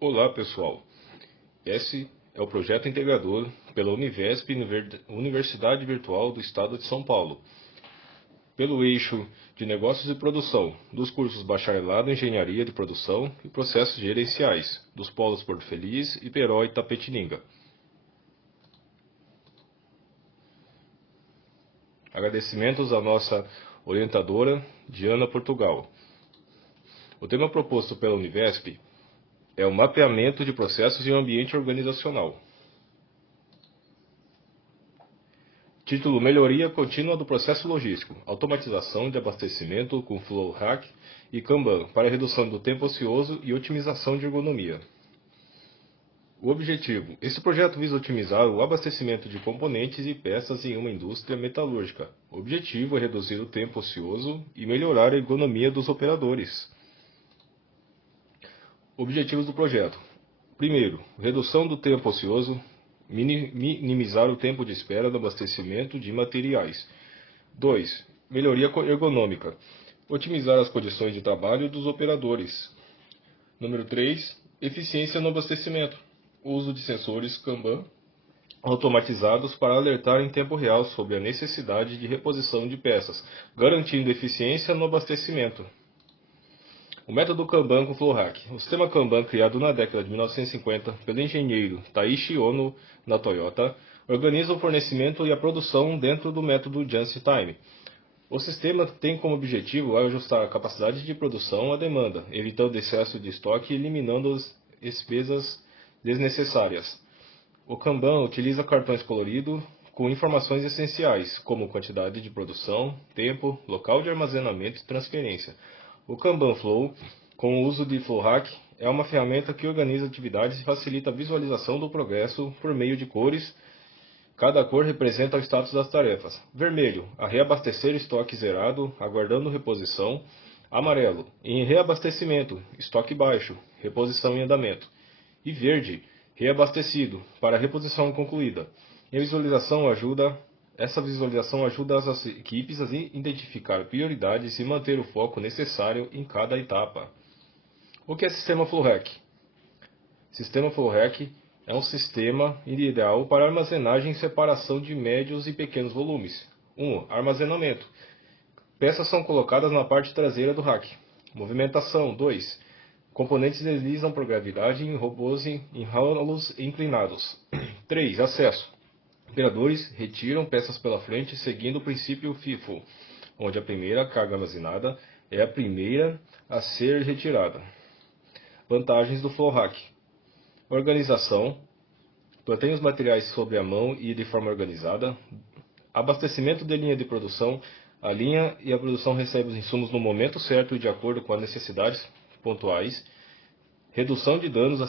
Olá, pessoal. Esse é o projeto integrador pela Univesp, Universidade Virtual do Estado de São Paulo, pelo eixo de Negócios e Produção, dos cursos Bacharelado em Engenharia de Produção e Processos Gerenciais, dos polos Porto Feliz, Iperó e Tapetininga. Agradecimentos à nossa orientadora, Diana Portugal. O tema proposto pela Univesp é o mapeamento de processos em um ambiente organizacional. Título: Melhoria contínua do processo logístico, automatização de abastecimento com FlowHack e Kanban para redução do tempo ocioso e otimização de ergonomia. O objetivo: esse projeto visa otimizar o abastecimento de componentes e peças em uma indústria metalúrgica. O objetivo é reduzir o tempo ocioso e melhorar a ergonomia dos operadores. Objetivos do projeto: primeiro, redução do tempo ocioso, minimizar o tempo de espera no abastecimento de materiais. 2. Melhoria ergonômica, otimizar as condições de trabalho dos operadores. Número 3. Eficiência no abastecimento, uso de sensores Kanban automatizados para alertar em tempo real sobre a necessidade de reposição de peças, garantindo eficiência no abastecimento. O método Kanban com FlowHack. O sistema Kanban, criado na década de 1950 pelo engenheiro Taishi Ono na Toyota, organiza o fornecimento e a produção dentro do método Just-in-Time. O sistema tem como objetivo ajustar a capacidade de produção à demanda, evitando excesso de estoque e eliminando as despesas desnecessárias. O Kanban utiliza cartões coloridos com informações essenciais, como quantidade de produção, tempo, local de armazenamento e transferência. O Kanban Flow, com o uso de FlowHack, é uma ferramenta que organiza atividades e facilita a visualização do progresso por meio de cores. Cada cor representa o status das tarefas. Vermelho, a reabastecer estoque zerado, aguardando reposição. Amarelo, em reabastecimento, estoque baixo, reposição em andamento. E verde, reabastecido, para reposição concluída. Essa visualização ajuda as equipes a identificar prioridades e manter o foco necessário em cada etapa. O que é Sistema FlowHack? Sistema FlowHack é um sistema ideal para armazenagem e separação de médios e pequenos volumes. 1. Armazenamento. Peças são colocadas na parte traseira do rack. Movimentação. 2. Componentes deslizam por gravidade em robôs em rolos inclinados. 3. Acesso. Operadores retiram peças pela frente seguindo o princípio FIFO, onde a primeira carga armazenada é a primeira a ser retirada. Vantagens do FlowHack. Organização. Mantém os materiais sob a mão e de forma organizada. Abastecimento de linha de produção. A linha e a produção recebem os insumos no momento certo e de acordo com as necessidades pontuais. Redução de danos. A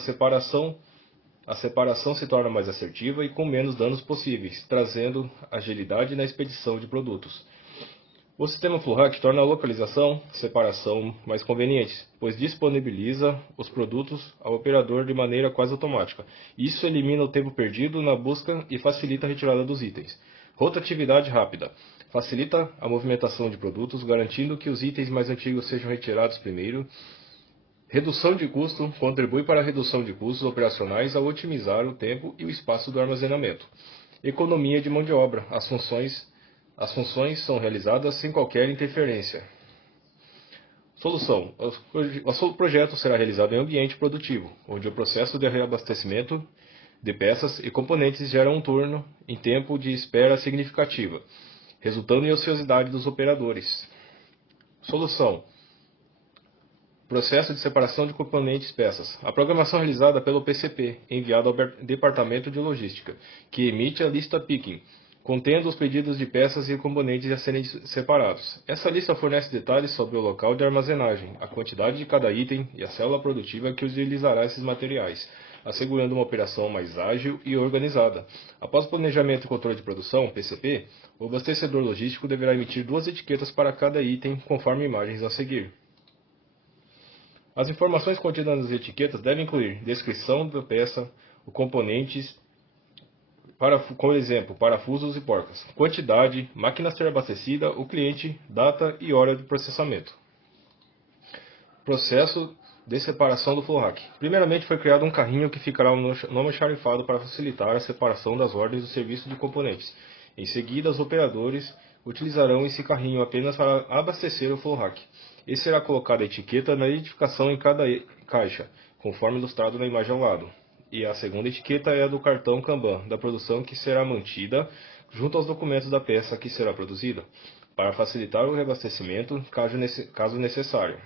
separação se torna mais assertiva e com menos danos possíveis, trazendo agilidade na expedição de produtos. O sistema FlowHack torna a localização, separação mais convenientes, pois disponibiliza os produtos ao operador de maneira quase automática. Isso elimina o tempo perdido na busca e facilita a retirada dos itens. Rotatividade rápida. Facilita a movimentação de produtos, garantindo que os itens mais antigos sejam retirados primeiro. Redução de custo. Contribui para a redução de custos operacionais ao otimizar o tempo e o espaço do armazenamento. Economia de mão de obra. As funções são realizadas sem qualquer interferência. Solução. O projeto será realizado em ambiente produtivo, onde o processo de reabastecimento de peças e componentes gera um turno em tempo de espera significativa, resultando em ociosidade dos operadores. Solução. Processo de separação de componentes e peças. A programação realizada pelo PCP, enviada ao Departamento de Logística, que emite a lista picking, contendo os pedidos de peças e componentes a serem separados. Essa lista fornece detalhes sobre o local de armazenagem, a quantidade de cada item e a célula produtiva que utilizará esses materiais, assegurando uma operação mais ágil e organizada. Após o planejamento e controle de produção, PCP, o abastecedor logístico deverá emitir 2 etiquetas para cada item, conforme imagens a seguir. As informações contidas nas etiquetas devem incluir descrição da peça, os componentes, como exemplo, parafusos e porcas, quantidade, máquina a ser abastecida, o cliente, data e hora de processamento. Processo de separação do FlowRack. Primeiramente foi criado um carrinho que ficará no almoxarifado para facilitar a separação das ordens do serviço de componentes. Em seguida, os operadores utilizarão esse carrinho apenas para abastecer o FlowRack. E será colocada a etiqueta na identificação em cada caixa, conforme ilustrado na imagem ao lado. E a segunda etiqueta é a do cartão Kanban da produção, que será mantida junto aos documentos da peça que será produzida, para facilitar o reabastecimento caso necessário.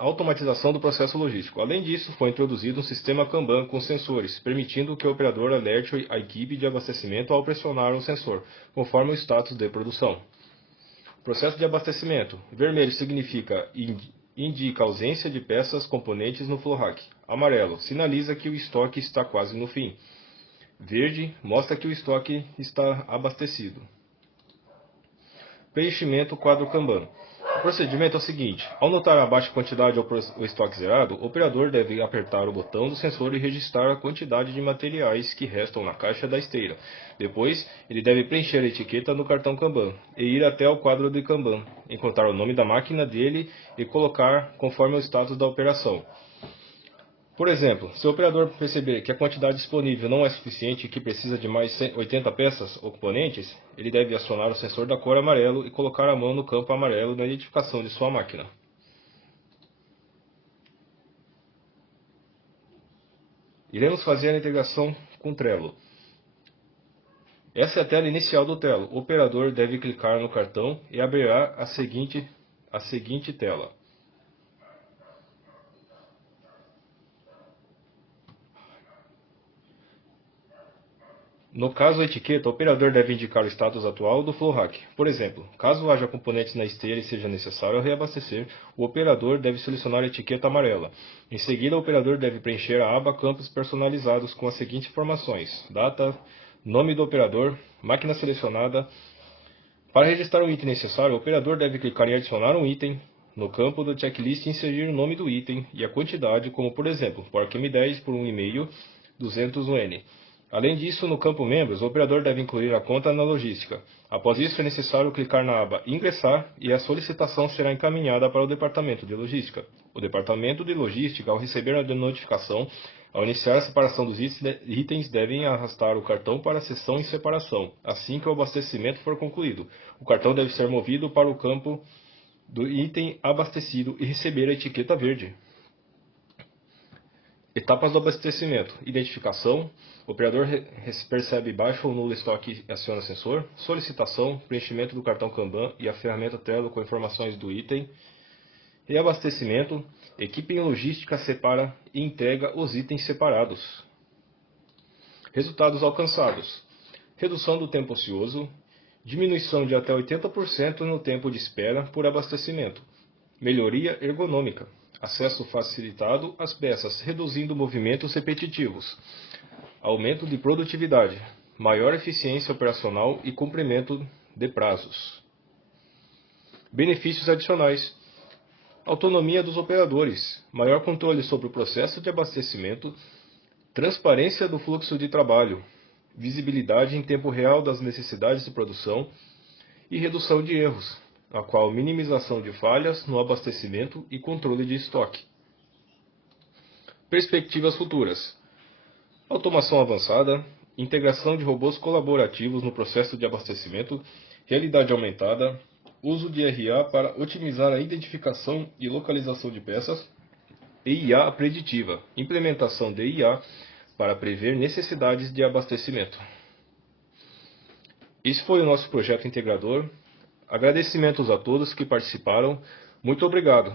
Automatização do processo logístico. Além disso, foi introduzido um sistema Kanban com sensores, permitindo que o operador alerte a equipe de abastecimento ao pressionar o sensor, conforme o status de produção. Processo de abastecimento. Vermelho significa indica a ausência de peças componentes no FlowRack. Amarelo sinaliza que o estoque está quase no fim. Verde mostra que o estoque está abastecido. Preenchimento quadro Kanban. O procedimento é o seguinte: ao notar a baixa quantidade ou o estoque zerado, o operador deve apertar o botão do sensor e registrar a quantidade de materiais que restam na caixa da esteira. Depois, ele deve preencher a etiqueta no cartão Kanban e ir até o quadro de Kanban, encontrar o nome da máquina dele e colocar conforme o status da operação. Por exemplo, se o operador perceber que a quantidade disponível não é suficiente e que precisa de mais 80 peças ou componentes, ele deve acionar o sensor da cor amarelo e colocar a mão no campo amarelo na identificação de sua máquina. Iremos fazer a integração com Trello. Essa é a tela inicial do Trello. O operador deve clicar no cartão e abrirá a seguinte tela. No caso da etiqueta, o operador deve indicar o status atual do FlowRack. Por exemplo, caso haja componentes na esteira e seja necessário reabastecer, o operador deve selecionar a etiqueta amarela. Em seguida, o operador deve preencher a aba Campos personalizados com as seguintes informações: data, nome do operador, máquina selecionada. Para registrar o item necessário, o operador deve clicar em adicionar um item no campo do checklist e inserir o nome do item e a quantidade, como por exemplo, pork M10 por 1,5, 200 UN. Além disso, no campo Membros, o operador deve incluir a conta na logística. Após isso, é necessário clicar na aba Ingressar e a solicitação será encaminhada para o Departamento de Logística. O Departamento de Logística, ao receber a notificação, ao iniciar a separação dos itens, devem arrastar o cartão para a seção em separação. Assim que o abastecimento for concluído, o cartão deve ser movido para o campo do item abastecido e receber a etiqueta verde. Etapas do abastecimento: identificação, o operador percebe baixo ou nulo estoque e aciona sensor, solicitação, preenchimento do cartão Kanban e a ferramenta Trello com informações do item, reabastecimento, equipe em logística separa e entrega os itens separados. Resultados alcançados: redução do tempo ocioso, diminuição de até 80% no tempo de espera por abastecimento, melhoria ergonômica, acesso facilitado às peças, reduzindo movimentos repetitivos, aumento de produtividade, maior eficiência operacional e cumprimento de prazos. Benefícios adicionais: autonomia dos operadores, maior controle sobre o processo de abastecimento, transparência do fluxo de trabalho, visibilidade em tempo real das necessidades de produção e redução de erros, a qual minimização de falhas no abastecimento e controle de estoque. Perspectivas futuras: automação avançada, integração de robôs colaborativos no processo de abastecimento, realidade aumentada, uso de RA para otimizar a identificação e localização de peças, e IA preditiva, implementação de IA para prever necessidades de abastecimento. Esse foi o nosso projeto integrador. Agradecimentos a todos que participaram. Muito obrigado.